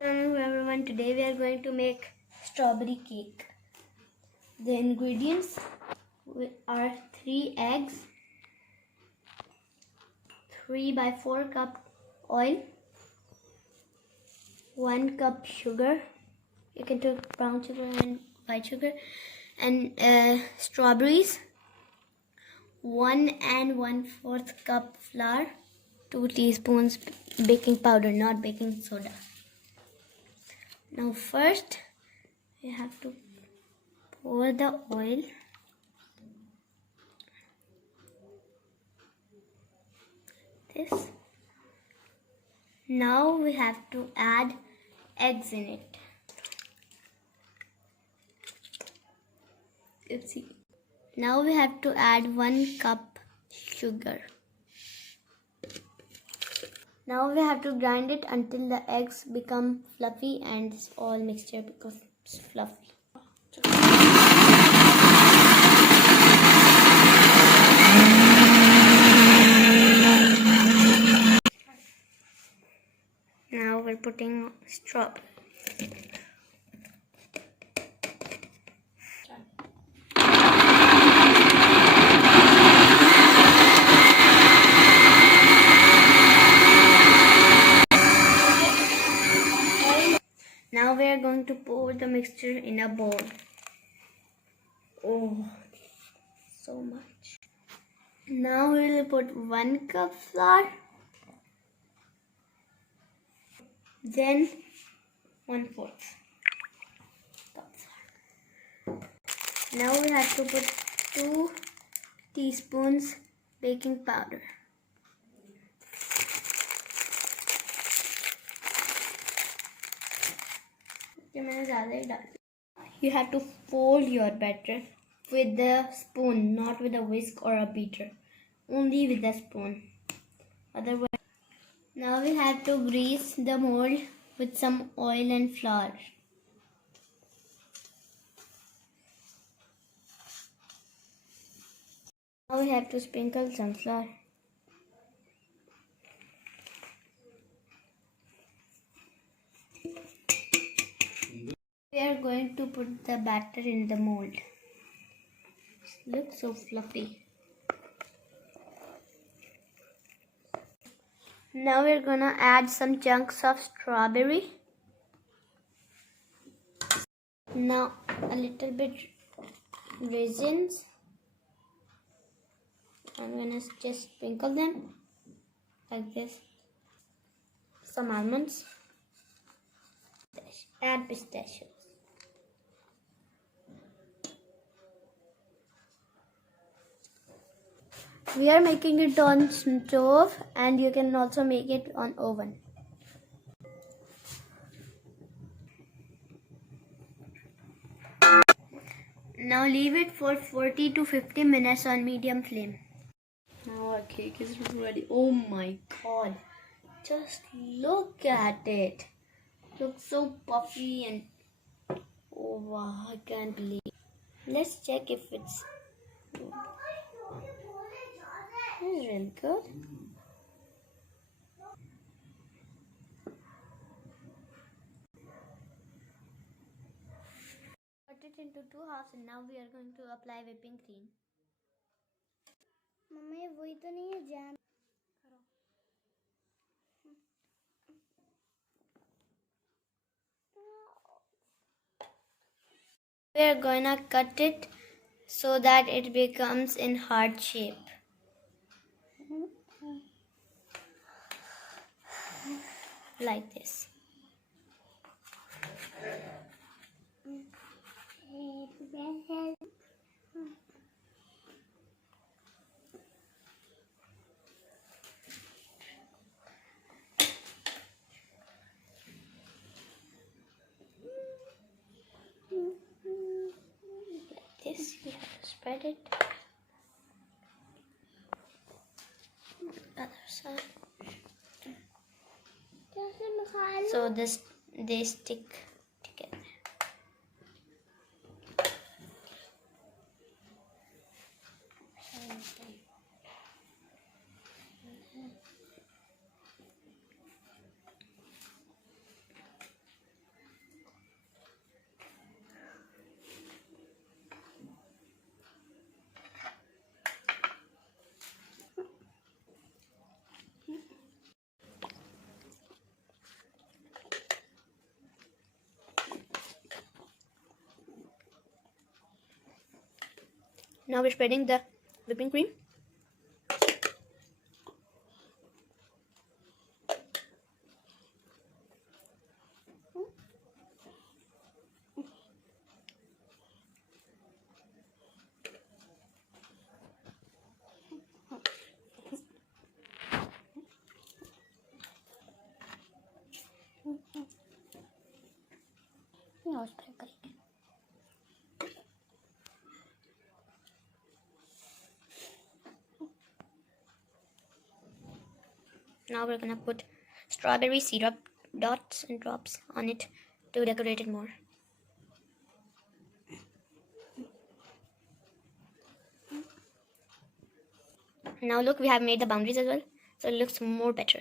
Hello everyone, today we are going to make strawberry cake. The ingredients are 3 eggs, 3 by 4 cup oil, 1 cup sugar, you can take brown sugar and white sugar, and strawberries, 1 and 1/4 cup flour, 2 teaspoons baking powder, not baking soda. Now first we have to pour the oil. This. Now we have to add eggs in it. Oopsie. Now we have to add 1 cup sugar. Now we have to grind it until the eggs become fluffy and this all mixture becomes fluffy. Now we're putting strawberry. Now we are going to pour the mixture in a bowl. Oh, so much. Now we will put 1 cup flour, then 1/4 cup flour. Now we have to put 2 teaspoons baking powder. You have to fold your batter with the spoon, not with a whisk or a beater. Only with the spoon. Otherwise, now we have to grease the mold with some oil and flour. Now we have to sprinkle some flour. We are going to put the batter in the mold. Looks so fluffy. Now we're gonna add some chunks of strawberry. Now a little bit raisins. I'm gonna just sprinkle them like this. Some almonds. Add pistachios. We are making it on stove and you can also make it on oven. Now leave it for 40 to 50 minutes on medium flame. Now our cake is ready. Oh my god. Just look at it. Looks so puffy and oh wow, I can't believe. Let's check if it's good. It's really good. Cut it into 2 halves and now we are going to apply whipping cream. Mummy वही तो नहीं है jam. We are going to cut it so that it becomes in heart shape. Like this. This, you have to spread it. Other side. So they stick together. Now we're spreading the whipping cream. Now we're gonna put strawberry syrup dots and drops on it to decorate it more. Now look, we have made the boundaries as well, so it looks more better.